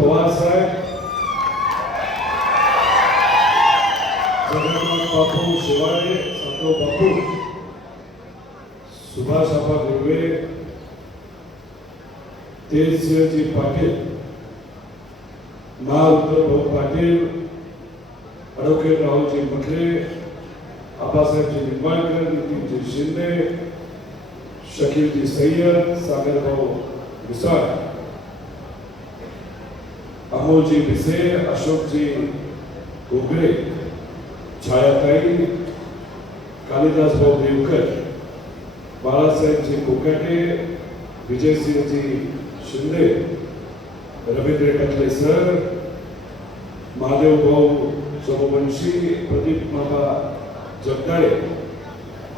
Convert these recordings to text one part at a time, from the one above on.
पवार साहेब जगन्नाथ बापू शिवाळे संतो बापू सुभाष आबा गुरवे तेजसिंहजी पाटील महारुद्र भाऊ पाटील ॲडव्होकेट राहुलजी मखरे आबासाहेबजी निंबाळकर नितीनजी शिंदे शकीलजी सय्यद सागरभाऊ मिसाळ अमोलजी भिसे अशोकजी घोगरे छायाताई कालिदास भाऊ देवकर बाळासाहेबजी कोकाटे विजयसिंहजी शिंदे रवींद्र टकले सर महादेव भाऊ सोमवंशी प्रदीप माता जगदाळे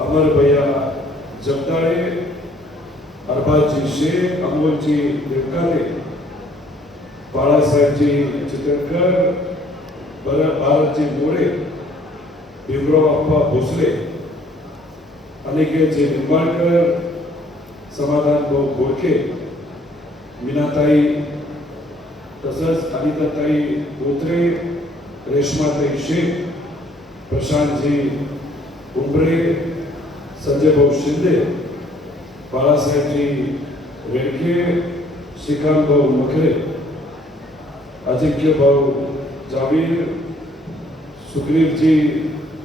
अमर भैया जगदाळे अरबाजी शेख अमोलजी देवकारे बाळासाहेबजी चितळकर बर भारतजी मोरे भीमराव अप्पा भोसले अनिकेतजी निंबाळकर समाधान भाऊ गोडके मीनाताई तसंच अनिताताई धोत्रे रेश्माताई शेख प्रशांतजी उंबरे संजय भाऊ शिंदे बाळासाहेबजी रेडके श्रीकांत भाऊ मखरे. अजिंक्य भाऊ जावीर सुग्रीवजी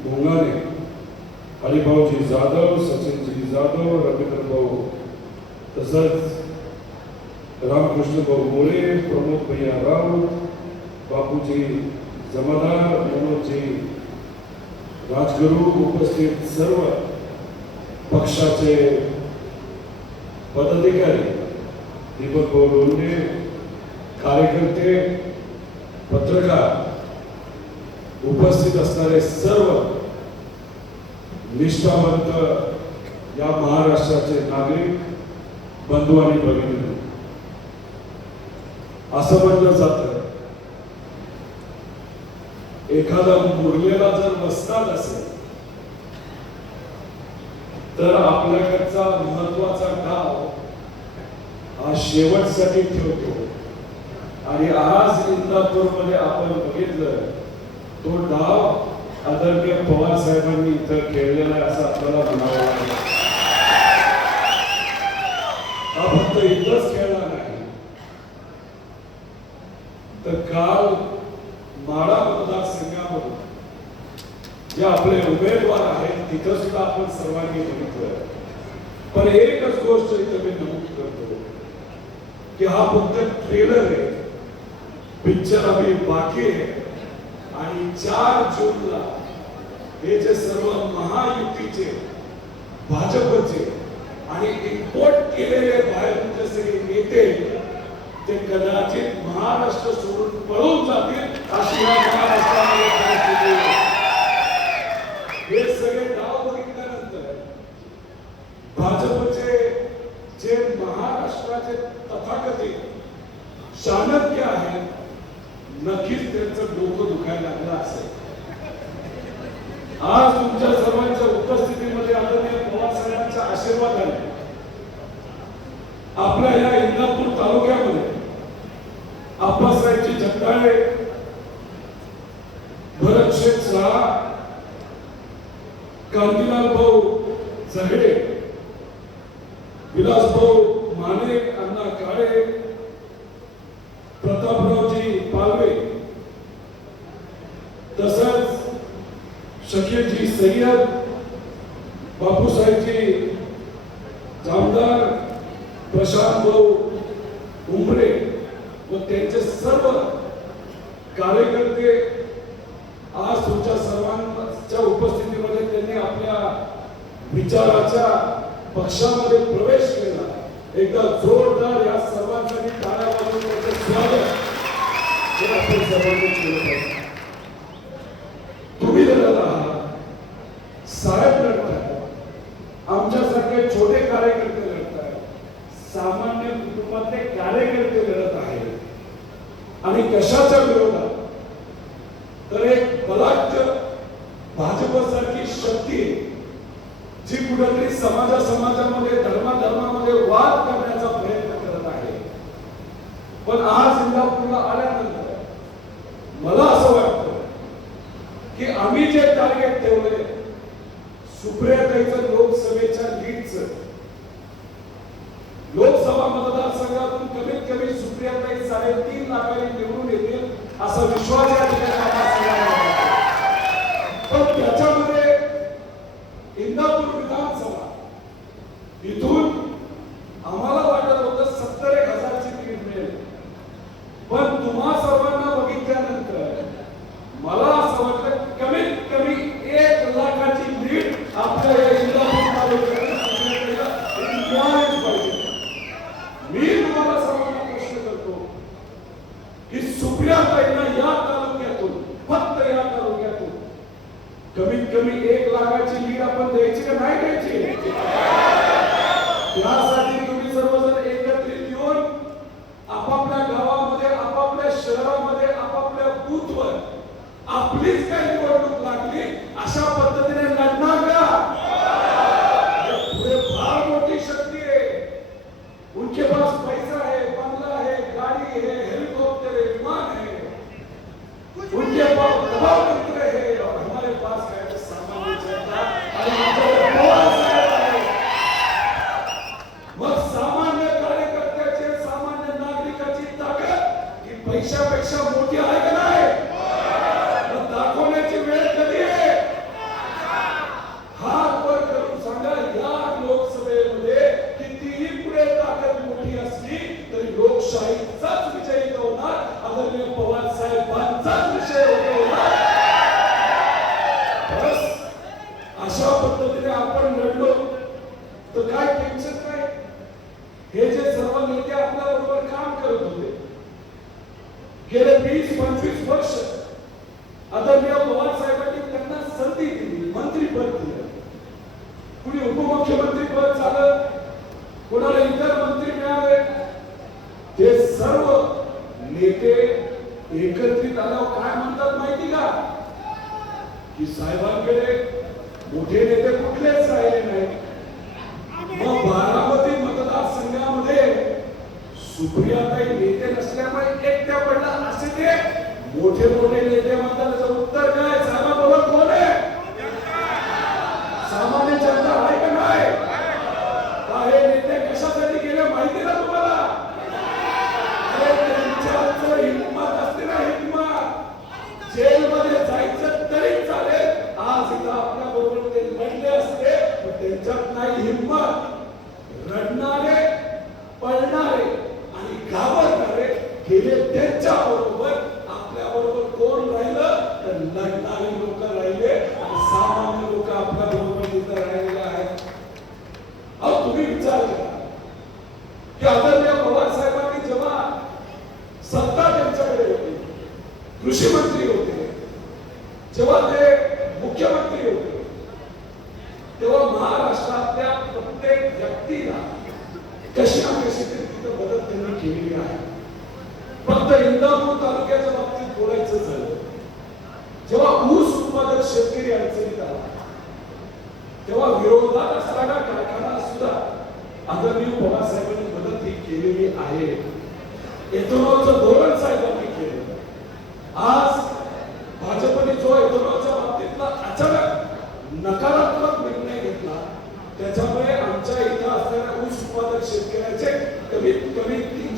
भोंगाने हरिभाऊजी जाधव सचिनजी जाधव रवींद्र भाऊ तसंच रामकृष्ण भाऊ मोरे प्रमोद भैया राऊत बापूजी जमादार मनोजी राजगुरू उपस्थित सर्व पक्षाचे पदाधिकारी दीपक भाऊ लोंढे कार्यकर्ते पत्रकार उपस्थित असणारे सर्व निष्ठावंत या महाराष्ट्राचे नागरिक बंधू आणि भगिनी. असं म्हणलं जात एखादा मुरलेला जर वस्ताद असेल तर आपल्याकडचा महत्त्वाचा गाव हा शेवटसाठी ठेवतो. आणि आज इंदापूरमध्ये आपण बघितलं तो डाव आदरणीय पवार साहेबांनी इथं खेळलेला आहे असं आपल्याला म्हणावं लागेल. हा फक्त इथंच खेळला नाही. तर काल माळा मतदारसंघामध्ये जे आपले उमेदवार आहेत तिथं सुद्धा आपण सर्वांनी बघितलं. पण एकच गोष्ट इथं मी नमूद करतो की हा फक्त ट्रेलर आहे. पिक्चर अभी बाकी आहे आणि चार जूनला हे जे सर्व महायुतीचे भाजपचे आणि इम्पोर्ट केलेले बाहेरचे सगळे नेते ते कदाचित महाराष्ट्र सोडून पळून जातील अशी या महाराष्ट्रामध्ये परिस्थिती आहे. हे सगळे डाव बघितल्यानंतर भाजपचे जे महाराष्ट्राचे तथाकथित चाणक्य आहेत नक्कीच त्यांचं डोकं दुखायला लागलं असेल. आज तुमच्या सर्वांच्या उपस्थितीमध्ये आदरणीय पवार साहेबांच्या आशीर्वादाने आपल्या या विचाराच्या पक्षामध्ये प्रवेश केला. एकदा जोरदार या सर्वांसाठी टाळ्या वाजून स्वागत. सर्वांनी केलं पाहिजे. जे टार्गेट ठेवले सुप्रियाताईचं लोकसभेच्या लीडच लोकसभा मतदारसंघातून कमीत कमी सुप्रियाताई साडेतीन लाखांनी निवडून येतील असा विश्वास भागाची लीड आपण द्यायची का नाही द्यायची? यासाठी तुम्ही सर्वजण एकत्रित येऊन आपापल्या गावामध्ये आपापल्या शहरामध्ये आपापल्या बूथवर आपलीच सूर्याबाई नेते नसल्यामुळे एकट्या पडला असे ते मोठे मोठे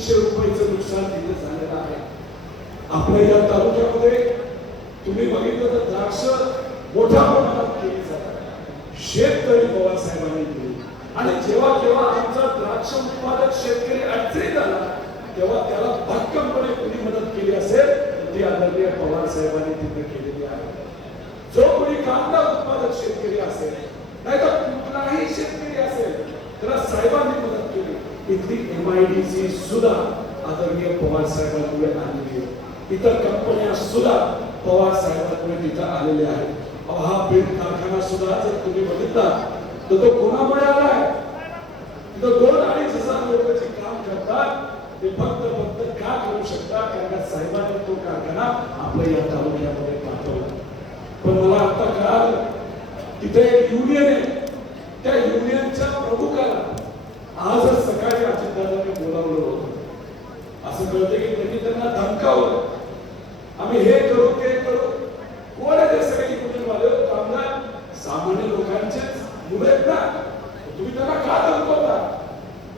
लक्ष रुपयाचं नुकसान तिथे झालेलं आहे. आपल्या या तालुक्यामध्ये तुम्ही बघितलं तर द्राक्ष मोठ्या प्रमाणात केली जात शेतकरी पवार साहेबांनी केली. आणि जेव्हा जेव्हा आमचा द्राक्ष उत्पादक शेतकरी अडचणीत आला तेव्हा त्याला भक्कमपणे कुणी मदत केली असेल ती आदरणीय पवार साहेबांनी तिथे केलेली आहे. जो कोणी कांदा उत्पादक शेतकरी असेल नाही तर कुठलाही शेतकरी असेल त्याला साहेबांनी इथली एम आय डी सी सुद्धा आदरणीय पवार साहेबांमुळे आलेली आहे. इतर कंपन्या सुद्धा पवार साहेबांमुळे तिथं आलेल्या आहेत. हा पेंट कारखाना सुद्धा जर तुम्ही बघितला तर तो कोणामुळे आलाय तिथं दोन अडीच हजार लोक जे काम करतात ते फक्त फक्त का करू शकतात? कारण का साहेबांनी तो कारखाना आपल्या या तालुक्यामध्ये पाठवला. पण मला आता कळालं तिथे एक युनियन आहे. त्या युनियनच्या प्रमुखाला आज सकाळी अजितदादांनी बोलावलं होतं असं कळतं की त्यांनी त्यांना धमकावलं आम्ही हे करू ते करू कोण आहे ते सगळे युनियन वाले कामगार सामान्य लोकांचेच मुलं आहेत ना तुम्ही त्यांना का धमकवता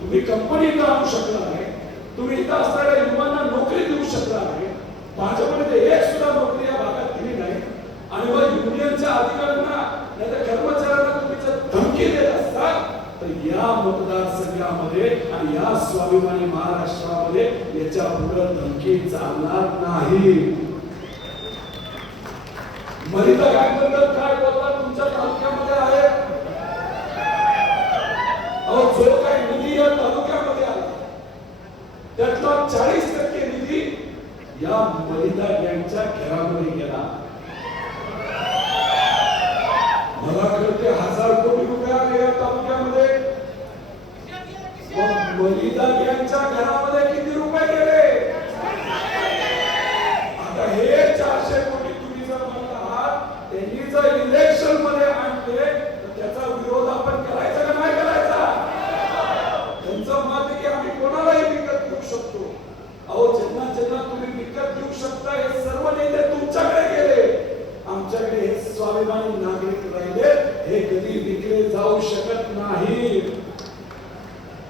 तुम्ही कंपनी इथं आणू शकला नाही तुम्ही इथं असणाऱ्या युवांना नोकरी देऊ शकला नाही भाजपने ते एक सुद्धा नोकरी या भागात दिली नाही आणि मग युनियनच्या अधिकाऱ्यांना नाही तर कर्मचाऱ्यांना तुम्ही जर धमकी देत असता तर या मतदारसंघामध्ये आणि या स्वाभिमानी महाराष्ट्रामध्ये याच्या पुढे चालणार नाही. मलिता गायकबद्दल काय तुमच्या तालुक्यामध्ये आहे. अहो जो काही निधी या तालुक्यामध्ये आला त्यातला चाळीस टक्के निधी या मलिदा गँगच्या घरामध्ये गेला. मला कळते हजार कोटी रुपये आले या तालुक्यामध्ये. मग मलिदा गँगच्या घरामध्ये किती रुपये गेले आता हे चारशे कोटी तुम्ही जर म्हणत आहात त्यांनी जर इलेक्शनमध्ये आणले तर त्याचा विरोध आपण करायचा का नाही करायचा त्यांचं मत आहे की आम्ही कोणालाही विकत घेऊ शकतो अहो ज्यांना ज्यांना तुम्ही विकत घेऊ शकता हे सर्व नेते तुमच्याकडे गेले आमच्याकडे हे स्वाभिमानी नागरिक राहिले हे कधी विकले जाऊ शकत नाही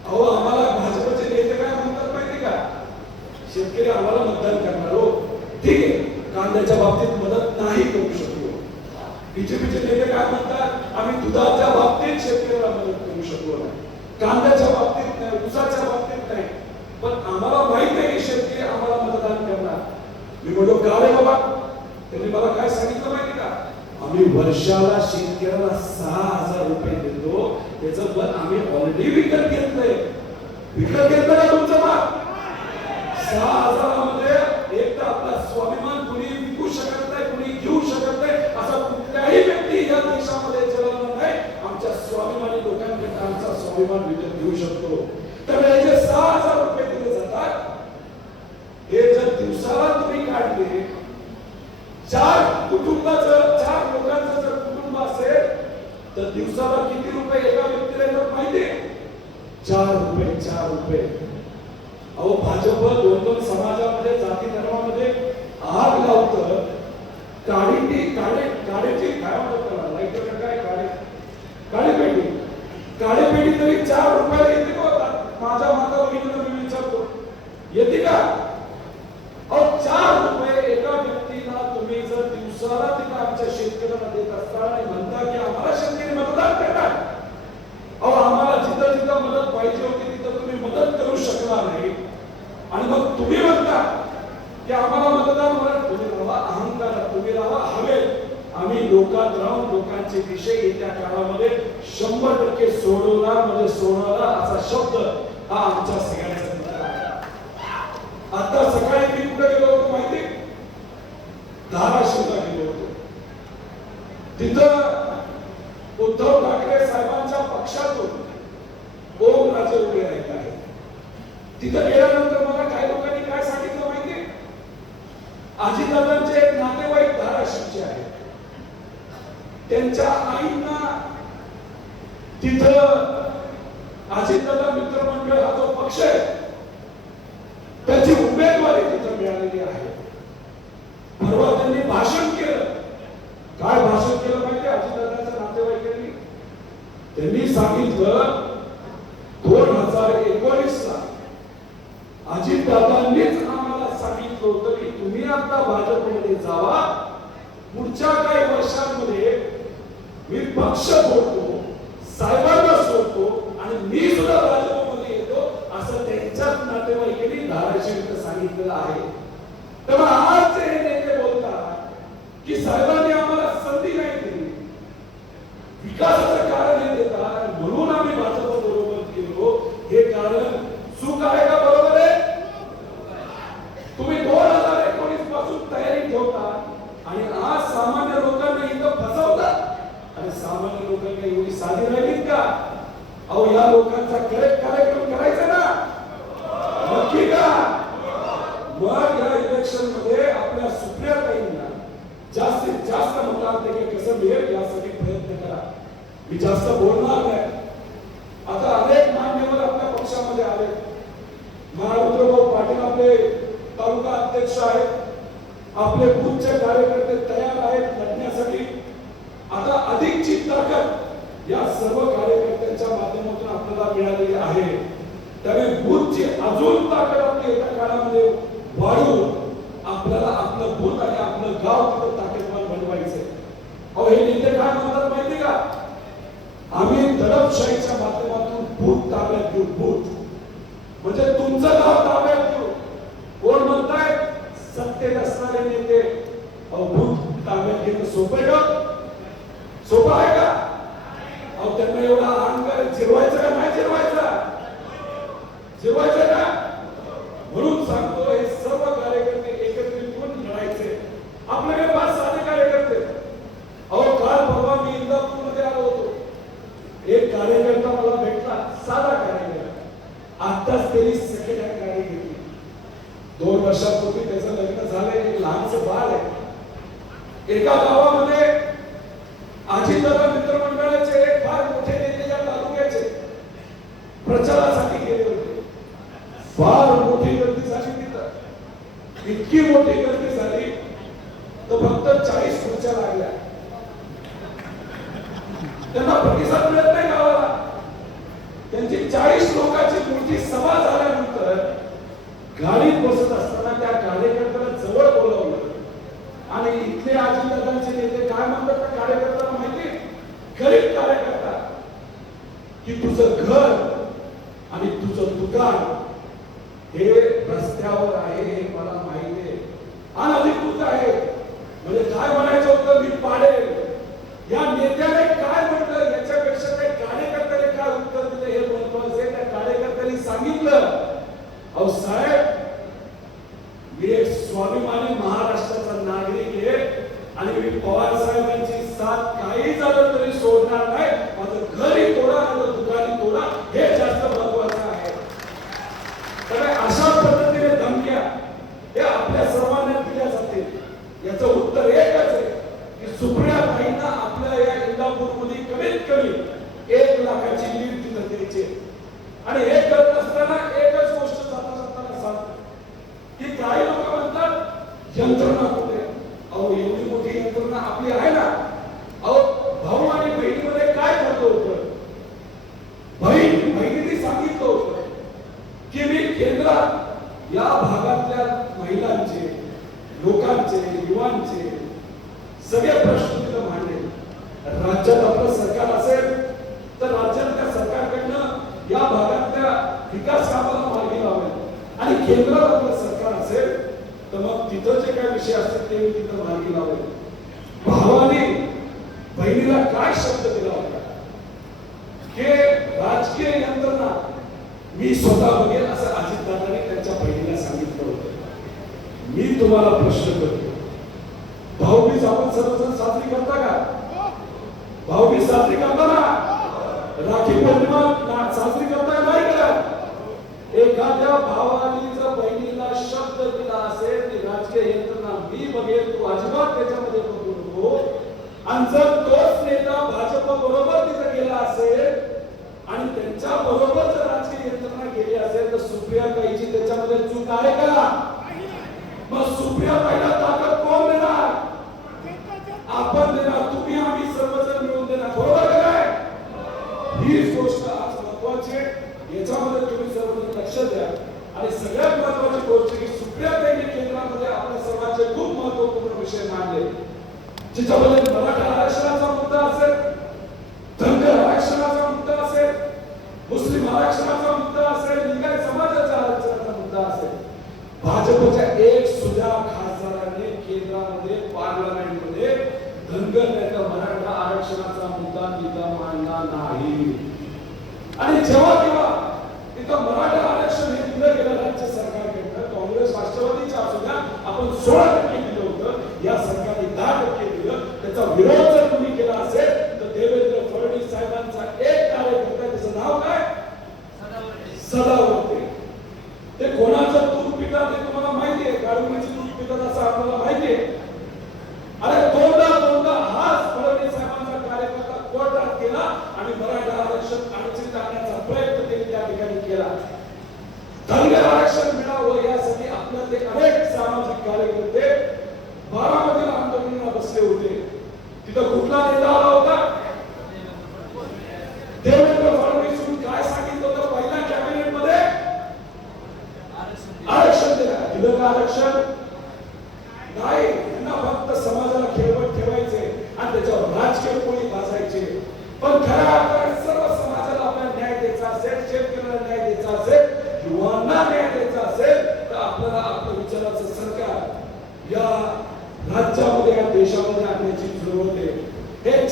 अहो आम्हाला भाजपचे नेते काय म्हणतात माहिती का शेतकरी आम्हाला मतदान करणार हो ठीक आहे कांद्याच्या बाबतीत मदत नाही करू शकतो बीजेपीचे नेते काय म्हणतात आम्ही दुधाच्या बाबतीत शेतकऱ्याला मदत करू शकलो नाही कांद्याच्या बाबतीत नाही ऊसाच्या बाबतीत नाही पण आम्हाला माहीत आहे की शेतकरी आम्हाला मतदान करणार मी म्हणलो का रे बाबा त्यांनी मला काय सांगितलं माहिती का आम्ही वर्षाला शेतकऱ्याला सहा हजार रुपये देतो त्याचं पण आम्ही ऑलरेडी विकत घेतलंय विकत घेतलं का तुमचं मत सहा हजारामध्ये एक तर आपला स्वाभिमान कुणी विकू शकत नाही कुणी घेऊ शकत नाही असा कुठल्याही व्यक्ती या देशामध्ये जन्मला नाही आमच्या स्वाभिमानी लोकांकरता आमचा स्वाभिमान विकत घेऊ शकतो तर हे जे सहा हजार रुपये दिले जातात हे जर दिवसाला तुम्ही काढले चार कुटुंबाचं चार लोकांचं जर कुटुंब असेल तर दिवसाला किती रुपये एका व्यक्तीला येतात माहिती चार रुपये चार रुपये अहो भाजप दोन दोन समाजामध्ये जाती धर्मामध्ये आग लावतं काळी काळे काळेची काय म्हणतात त्याला लाइट काय काळे काळी पेटी काळी पेटी तरी चार रुपयाला येते का होता माझ्या माता भगिनीला मी विचारतो येते का अहो चार रुपये एका व्यक्तीला तुम्ही जर दिवसाला तिथं आमच्या शेतकऱ्यांना देत असताना आणि म्हणता की आम्हाला शेतकरी मतदान करणार अहो आम्हाला जिथं जिथं मदत पाहिजे होती तिथं तुम्ही मदत करू शकणार नाही. आणि मग तुम्ही म्हणता की आम्हाला मतदान म्हणत तुम्ही राहा अहंकार तुम्ही राहा हवे आम्ही लोकात राहून लोकांचे विषय येत्या काळामध्ये शंभर टक्के सोडवणार म्हणजे सोडवणार असा शब्द हा आमच्या सगळ्यांचा मित्र आहे आता सकाळी मी कुठे गेलो होतो माहिती धाराशिवला गेलो होतो तिथं उद्धव ठाकरे साहेबांच्या पक्षातून ओम राजे उभे राहत आहेत तिथं गेल्यानंतर मला काही लोकांनी काय सांगितलं माहिती आजीदादांचे एक नातेवाईक धाराशिवचे आहेत त्यांच्या आईंना तिथं अजितदादा मित्रमंडळ हा जो पक्ष आहे त्याची उमेदवारी तिथं मिळालेली आहे. परवा त्यांनी भाषण केलं. काय भाषण केलं माहिती अजितदादाच्या नातेवाईकांनी त्यांनी सांगितलं दोन हजार एकोणीस ला अजितदादांनीच आम्हाला सांगितलं होतं की तुम्ही आता भाजपमध्ये जावा. पुढच्या काही वर्षांमध्ये मी पक्ष बोलतो साहेबांना सोडतो आणि मी सुद्धा भाजपमध्ये येतो असं त्यांच्याच नातेवाईकांनी धाराशिव सांगितलेलं आहे. तेव्हा आज जे हे नेते बोलतात की साहेबांनी आम्हाला संधी नाही दिली. विकासाचं कारण हे देतात म्हणून त्यावेळी बुथची अजून ताकद आपली एका काळामध्ये वाढून आपल्याला आपलं बुथ आणि आपलं गाव तिथं ताकदवान बनवायचंय. अहो हे नेते काय म्हणतात माहिती का? आम्ही दडपशाहीच्या माध्यमात आत्ताच त्यांनी सेकंड गाडी घेतली. दोन वर्षापूर्वी त्याचं लग्न झालं एक लहानच बाळ आहे. एका गावामध्ये आजी तर उद्गार. हे रस्त्यावर आहे हे मला माहीत आहे. अनधिकृत आहे. म्हणजे काय म्हणायचं होतं? मी पाडेल. या नेत्याने मी तुम्हाला प्रश्न करतो. भाऊबीज आपण सर्वजण साजरी करता का? हो. भाऊबीज साजरी करता ना राखी पौर्णिमा ज्याच्यामध्ये मराठा आरक्षणाचा मुद्दा असेल धनगर आरक्षणाचा मुद्दा असेल मुस्लिम आरक्षणाचा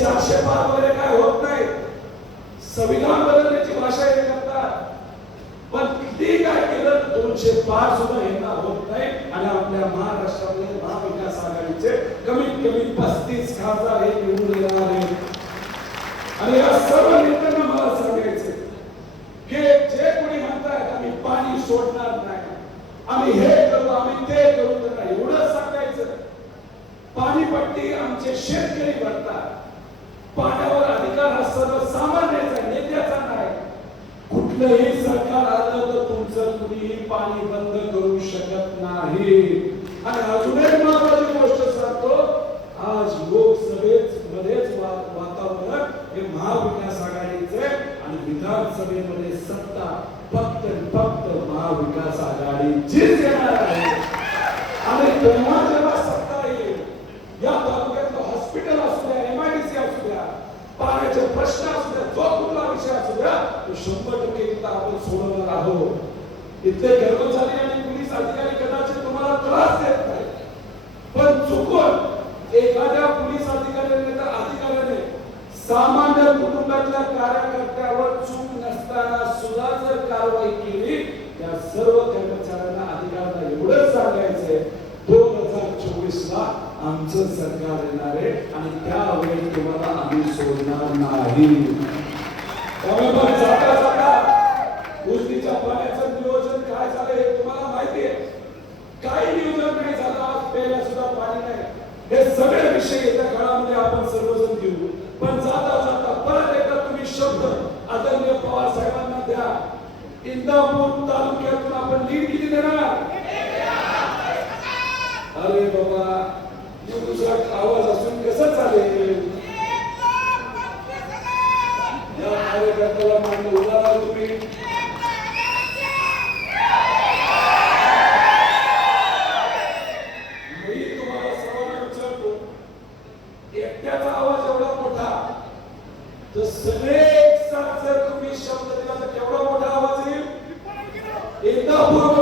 हे पार वगैरे काय होत नाही. संविधान बदलण्याची भाषा हे करतात. पण किती काय केलं दोनशे पाच सुद्धा यांना होत नाही. आणि आपल्या महाराष्ट्रातले महाविकास आघाडीचे कमीत कमी पस्तीस खासदार हे निवडून येणार आहेत. आणि या सर्व नेत्यांना मला सांगायचे की जे कोणी म्हणतायत आम्ही पाणी सोडणार नाही आम्ही हे करू आम्ही ते करू त्यांना एवढं सांगायचं पाणीपट्टी आमचे शेतकरी भरतात पाण्यावर अधिकार हा सर्वसामान्याचा आहे, नेत्याचा नाही कुठलंही सरकार आलं तर तुमचं कुणीही पाणी बंद करू शकत नाही आणि अजून एक महत्वाची गोष्ट सांगतो आज लोकसभेत मध्येच वा- वातावरण हे महाविकास आघाडीचे आणि विधानसभेमध्ये सत्ता फक्त फक्त महाविकास आघाडीचीच येणार आहे. आणि तेव्हा जेव्हा सत्ता येईल या तालुक्यातलं हॉस्पिटल असू द्या एमआयडीसी असू द्या पाण्याचे प्रश्न असू द्या जो कुठला विषय असू द्या तो शंभर टक्के आपण सोडवणार आहोत. इथले कर्मचारी आणि पोलीस अधिकारी कदाचित तुम्हाला त्रास देत नाही पण चुकून एखाद्या पोलीस अधिकाऱ्याने तर अधिकाऱ्याने सामान्य कुटुंबातल्या कार्यकर्त्यावर चूक नसताना सुद्धा जर कारवाई केली त्या सर्व कर्मचाऱ्यांना अधिकाऱ्यांना एवढंच सांगायचंय दोन हजार चोवीस ला आमचं सरकार येणार आहे आणि त्यावेळी तुम्हाला आम्ही सोडणार नाही. त्यामुळे मग जाता जाता उजनीच्या पाण्याचं नियोजन काय झालं हे तुम्हाला माहिती आहे. काही नियोजन नाही झालं आज प्यायला सुद्धा पाणी नाही. हे सगळे विषय येत्या काळामध्ये आपण सर्वजण घेऊ पण जाता जाता परत एकदा तुम्ही शब्द आदरणीय पवार साहेबांना द्या इंदापूर तालुक्यातून आपण लीड किती देणार? अरे बाबा दुसरा आवाज असून कसं चालेल? या कार्यकर्त्याला मान्य उदाहरण तुम्ही. मी तुम्हाला सर्वांना विचारतो एकट्याचा आवाज एवढा मोठा तर सगळे एकसाथ जर तुम्ही शब्द दिला तर केवढा येईल इंदापूर मधून